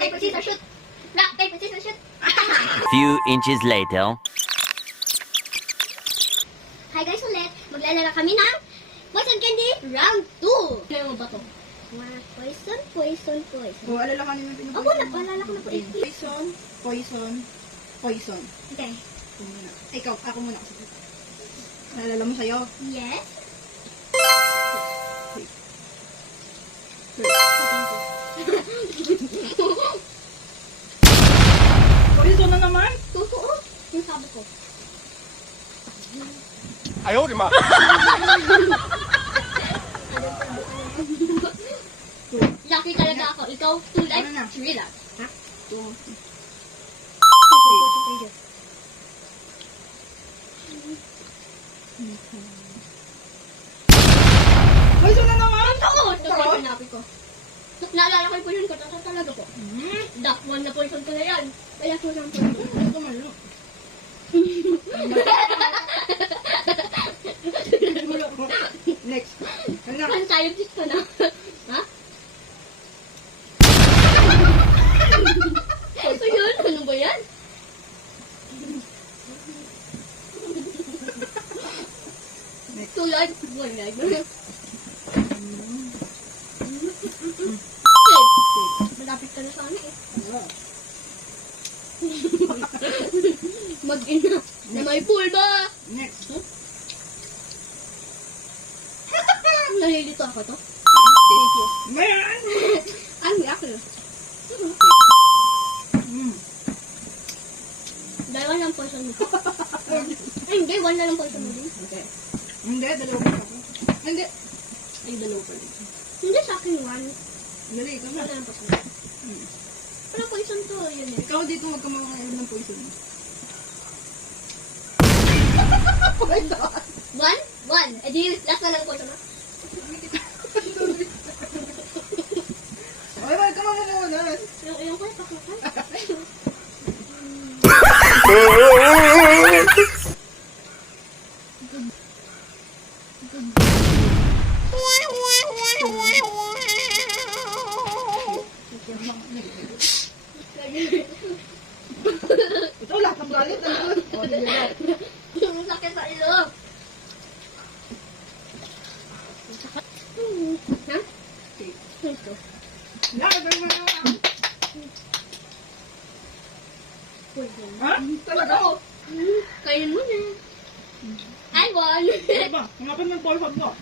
paper, scissors, shoot. Rock, paper, scissors, shoot. Few inches later. Hi guys ulit. Maglalaro kami ng Poison Candy Round 2. Ano ba to? Poison, poison, poison. O, alalahanin natin yung Ako na, paalala ko na po. Poison, poison, poison. Okay. Ako muna. Ikaw, ako muna kasi. Naalala mo sa'yo? Yes. Poison na naman? Totoo. Yung sabi ko. Ayaw, di ma. Lucky talaga ako. Ikaw, 2 life, Ano na? 3 life. Ha? 2. Poison na naman? Oo, ito po yung napi ko. Naalala ko yung poison ko. Totoo talaga po. Duck one na poison ko na yan. Kaya ko ng poison. Ito malo. Next. Ano na? Saan tayo dito na? Ha? Ito yun? Ano ba yan? Two life, 1 life. Malapit ka na sana eh. Mag-ina. Na may pool ba? Next. Nalilito ako to. Thank you. Man! I'm reactor. Dalawa lang poison mo. Ay, hindi. 1 na lang poison mo din. Okay. Hindi, dalawa pa ako. Hindi. Ay, dalawa pa rin. Hindi sa akin 1. Dali, ikaw na. Wala lang poison. Wala poison to. Yun eh. Ikaw dito huwag ka makakailan ng poison. 1? Eh di, last na lang poison mo. Okay, wag ka mamamunan. Yung ko, pakukay. Ito, lahat ng galit. Ano? O, hindi na. Yung sakit sa ilong. Ha? Ito. Lahat ng mga... Poison. Ha? Talaga? Kainin mo na. I won. Ano ba? Hangapan ng poison mo.